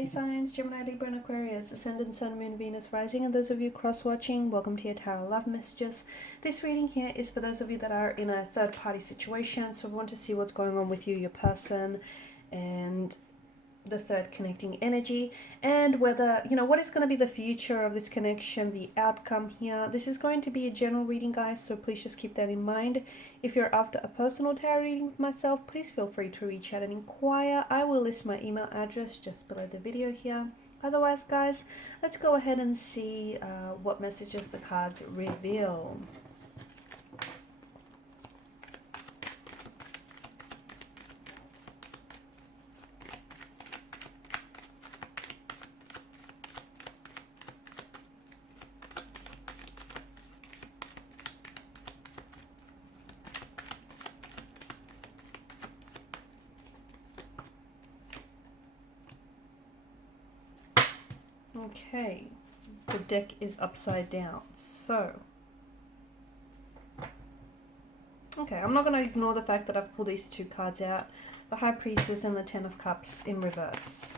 zodiac signs, Gemini, Libra, and Aquarius, Ascendant, Sun, Moon, Venus, Rising, and those of you cross-watching, welcome to your Tarot Love Messages. This reading here is for those of you that are in a third-party situation, so we want to see what's going on with you, your person, and the third connecting energy, and whether, what is going to be the future of this connection, the outcome here. This is going to be a general reading, guys, so please just keep that in mind. If you're after a personal tarot reading with myself, please feel free to reach out and inquire. I will list my email address just below the video here. Otherwise, guys, let's go ahead and see what messages the cards reveal. Okay, the deck is upside down, so okay, I'm not going to ignore the fact that I've pulled these two cards out, the High Priestess and the Ten of Cups in reverse.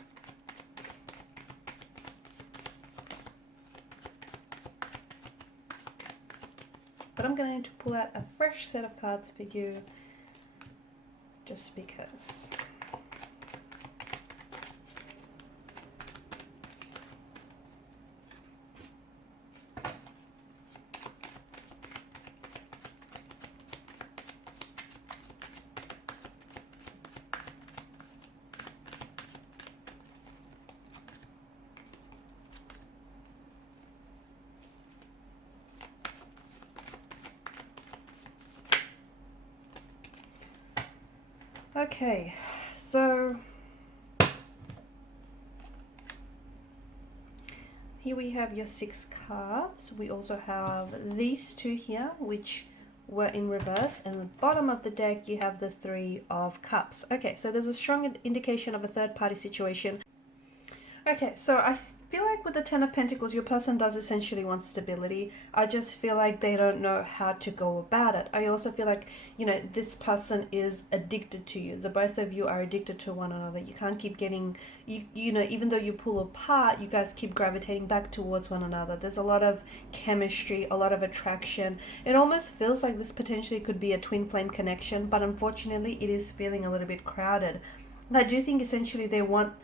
But I'm going to pull out a fresh set of cards for you, just because. Okay, so here we have your 6 cards. We also have these two here, which were in reverse, and at the bottom of the deck you have the 3 of Cups. Okay, so there's a strong indication of a third-party situation. Okay, so I feel like with the Ten of Pentacles, your person does essentially want stability. I just feel like they don't know how to go about it. I also feel like, this person is addicted to you. The both of you are addicted to one another. You can't keep getting, even though you pull apart, you guys keep gravitating back towards one another. There's a lot of chemistry, a lot of attraction. It almost feels like this potentially could be a twin flame connection, but unfortunately it is feeling a little bit crowded. I do think essentially they want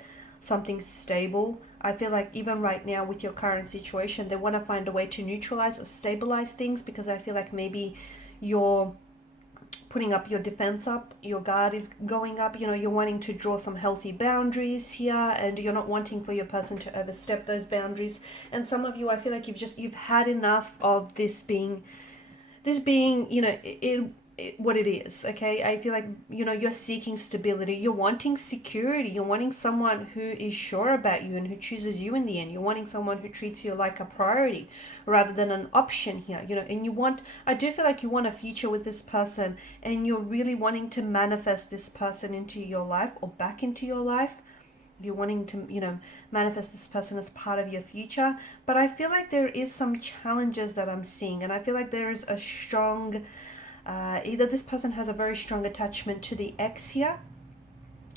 something stable. I feel like even right now with your current situation, they want to find a way to neutralize or stabilize things, because I feel like maybe you're putting up your defense up, your guard is going up, you're wanting to draw some healthy boundaries here, and you're not wanting for your person to overstep those boundaries. And some of you, I feel like you've had enough of this being what it is. Okay, I feel like you're seeking stability, you're wanting security, you're wanting someone who is sure about you and who chooses you in the end. You're wanting someone who treats you like a priority rather than an option here, and I do feel like you want a future with this person, and you're really wanting to manifest this person into your life or back into your life. You're wanting to, manifest this person as part of your future. But I feel like there is some challenges that I'm seeing, and I feel like there is a strong either this person has a very strong attachment to the ex here,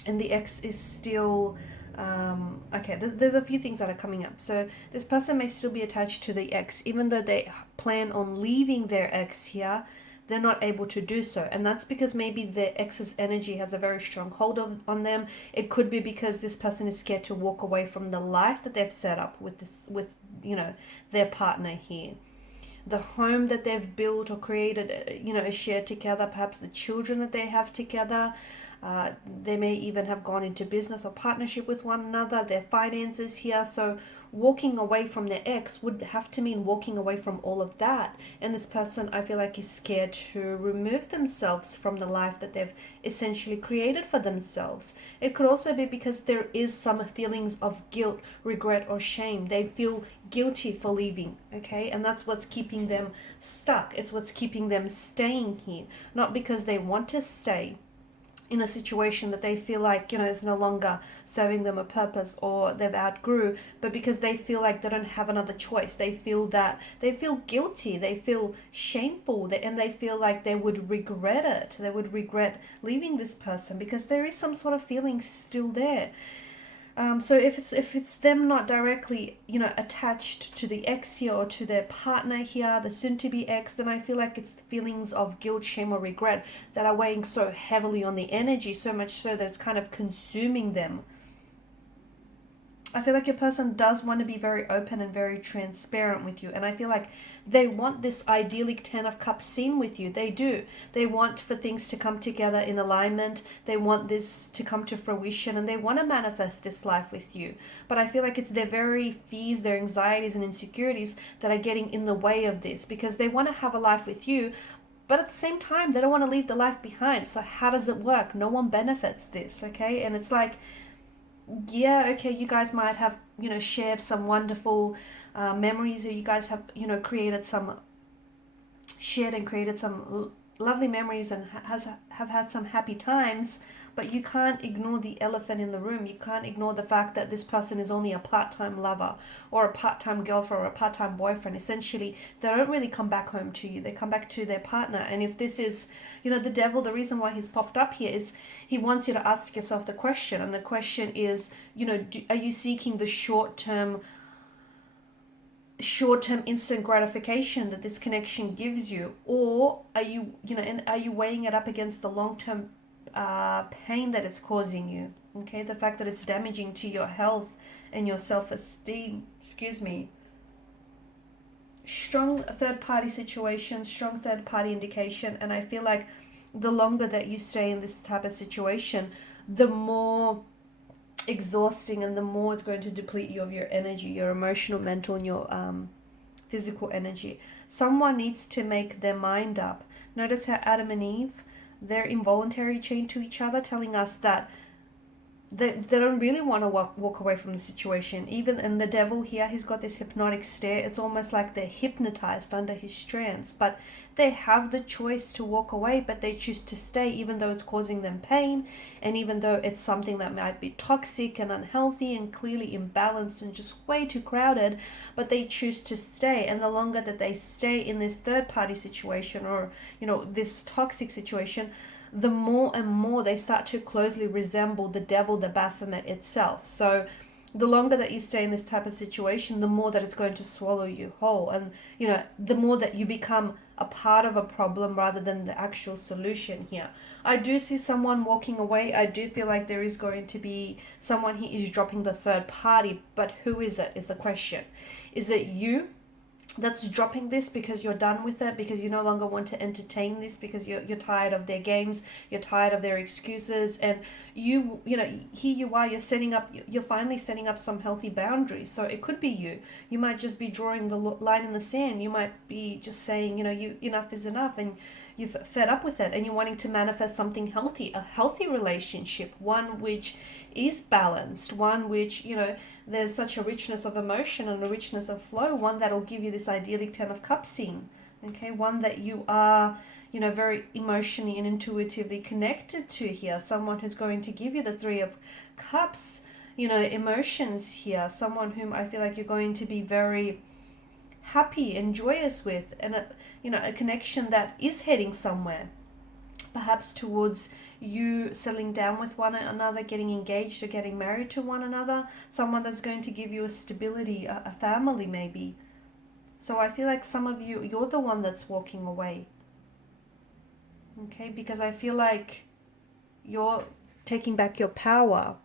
and the ex is still okay, there's a few things that are coming up. So this person may still be attached to the ex, even though they plan on leaving their ex here. They're not able to do so, and that's because maybe their ex's energy has a very strong hold on them. It could be because this person is scared to walk away from the life that they've set up with their partner here, the home that they've built or created, shared together, perhaps the children that they have together. They may even have gone into business or partnership with one another, their finances here. So walking away from their ex would have to mean walking away from all of that. And this person, I feel like, is scared to remove themselves from the life that they've essentially created for themselves. It could also be because there is some feelings of guilt, regret, or shame. They feel guilty for leaving, okay? And that's what's keeping them stuck. It's what's keeping them staying here. Not because they want to stay in a situation that they feel like, is no longer serving them a purpose or they've outgrew, but because they feel like they don't have another choice. They feel guilty, they feel shameful, and they feel like they would regret it. They would regret leaving this person because there is some sort of feeling still there. So if it's them not directly, attached to the ex here or to their partner here, the soon to be ex, then I feel like it's feelings of guilt, shame, or regret that are weighing so heavily on the energy, so much so that it's kind of consuming them. I feel like your person does want to be very open and very transparent with you. And I feel like they want this idyllic 10 of cups scene with you. They do. They want for things to come together in alignment. They want this to come to fruition and they want to manifest this life with you. But I feel like it's their very fears, their anxieties and insecurities that are getting in the way of this, because they want to have a life with you, but at the same time, they don't want to leave the life behind. So how does it work? No one benefits this, okay? And it's like, yeah, okay, you guys might have, shared some wonderful memories, or you guys have, created some, shared and created some lovely memories and have had some happy times, but you can't ignore the elephant in the room. You can't ignore the fact that this person is only a part-time lover or a part-time girlfriend or a part-time boyfriend. Essentially, they don't really come back home to you. They come back to their partner. And if this is, the devil, the reason why he's popped up here is he wants you to ask yourself the question. And the question is, are you seeking the short-term instant gratification that this connection gives you, or are you are you weighing it up against the long-term pain that it's causing you? Okay, the fact that it's damaging to your health and your self-esteem. Excuse me. Strong third-party situation, strong third-party indication, and I feel like the longer that you stay in this type of situation, the more exhausting and the more it's going to deplete you of your energy, your emotional, mental, and your physical energy. Someone needs to make their mind up. Notice how Adam and Eve, they're involuntary chained to each other, telling us that they don't really want to walk away from the situation. Even in the devil here, he's got this hypnotic stare. It's almost like they're hypnotized under his trance, but they have the choice to walk away, but they choose to stay even though it's causing them pain, and even though it's something that might be toxic and unhealthy and clearly imbalanced and just way too crowded, but they choose to stay. And the longer that they stay in this third party situation, or this toxic situation, the more and more they start to closely resemble the devil, the Baphomet itself. So the longer that you stay in this type of situation, the more that it's going to swallow you whole. And, the more that you become a part of a problem rather than the actual solution here. I do see someone walking away. I do feel like there is going to be someone who is dropping the third party, but who is it is the question. Is it you that's dropping this because you're done with it, because you no longer want to entertain this, because you're tired of their games, you're tired of their excuses, and here you are, you're finally setting up some healthy boundaries. So it could be you might just be drawing the line in the sand. You might be just saying, enough is enough, and you've fed up with it, and you're wanting to manifest something healthy, a healthy relationship, one which is balanced, one which, there's such a richness of emotion and a richness of flow, one that'll give you this idyllic 10 of cups scene, okay, one that you are, very emotionally and intuitively connected to here, someone who's going to give you the 3 of cups, emotions here, someone whom I feel like you're going to be very happy and joyous with, and a connection that is heading somewhere, perhaps towards you settling down with one another, getting engaged or getting married to one another, someone that's going to give you a stability, a family maybe. So I feel like some of you, you're the one that's walking away, okay, because I feel like you're taking back your power,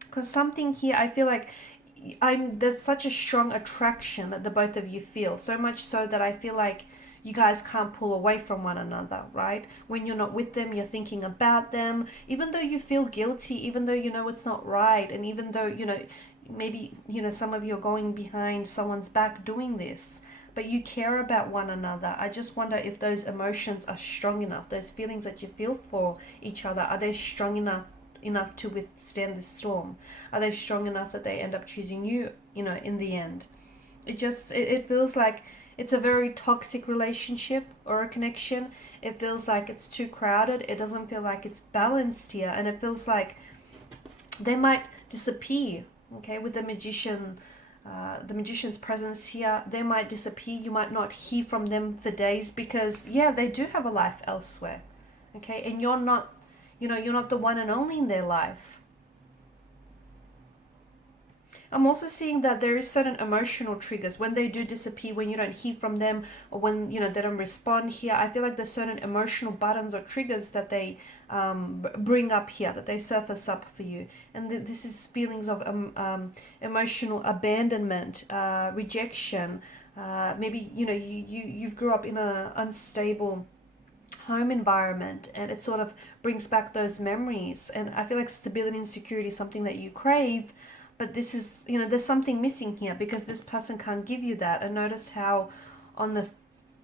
because something here, I feel like there's such a strong attraction that the both of you feel, so much so that I feel like you guys can't pull away from one another, right? When you're not with them, you're thinking about them, even though you feel guilty, even though it's not right, and even though maybe some of you are going behind someone's back doing this, but you care about one another. I just wonder if those emotions are strong enough, those feelings that you feel for each other, are they strong enough to withstand the storm? Are they strong enough that they end up choosing you, in the end? It feels like it's a very toxic relationship or a connection. It feels like it's too crowded. It doesn't feel like it's balanced here. And it feels like they might disappear, okay, with the magician's presence here. They might disappear. You might not hear from them for days because, they do have a life elsewhere, okay? And you're not You know, you're not the one and only in their life. I'm also seeing that there is certain emotional triggers when they do disappear, when you don't hear from them, or when they don't respond here. I feel like there's certain emotional buttons or triggers that they bring up here, that they surface up for you, and this is feelings of emotional abandonment, rejection. Maybe you've grew up in a unstable home environment, and it sort of brings back those memories. And I feel like stability and security is something that you crave, but this is, there's something missing here because this person can't give you that. And notice how on the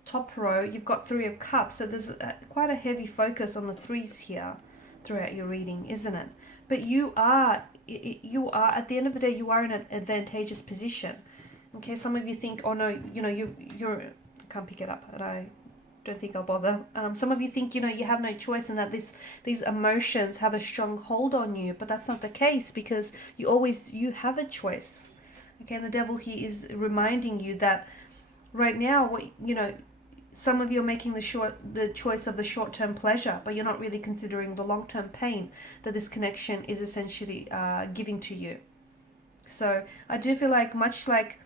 top row you've got Three of Cups, so there's quite a heavy focus on the threes here throughout your reading, isn't it? But you are at the end of the day, you are in an advantageous position. Okay, some of you think, oh no, you're I can't pick it up, and I don't think I'll bother. Some of you think, you have no choice, and that these emotions have a strong hold on you, but that's not the case, because you have a choice. Okay, and the devil here is reminding you that right now, some of you are making the choice of the short-term pleasure, but you're not really considering the long-term pain that this connection is essentially giving to you. So I do feel like, much like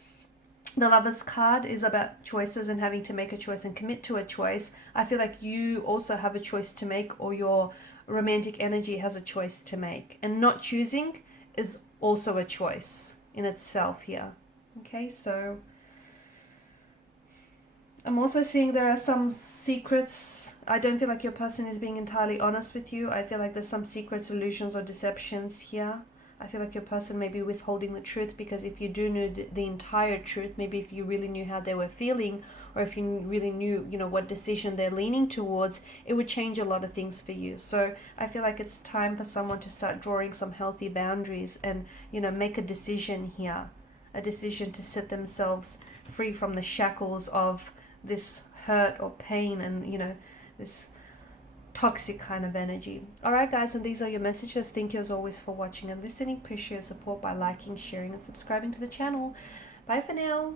the Lover's card is about choices and having to make a choice and commit to a choice, I feel like you also have a choice to make, or your romantic energy has a choice to make. And not choosing is also a choice in itself here. Okay, so I'm also seeing there are some secrets. I don't feel like your person is being entirely honest with you. I feel like there's some secrets, illusions, or deceptions here. I feel like your person may be withholding the truth, because if you do know the entire truth, maybe if you really knew how they were feeling, or if you really knew, what decision they're leaning towards, it would change a lot of things for you. So I feel like it's time for someone to start drawing some healthy boundaries and, make a decision here, a decision to set themselves free from the shackles of this hurt or pain and, this toxic kind of energy. Alright guys, and these are your messages. Thank you as always for watching and listening. Appreciate your support by liking, sharing, and subscribing to the channel. Bye for now.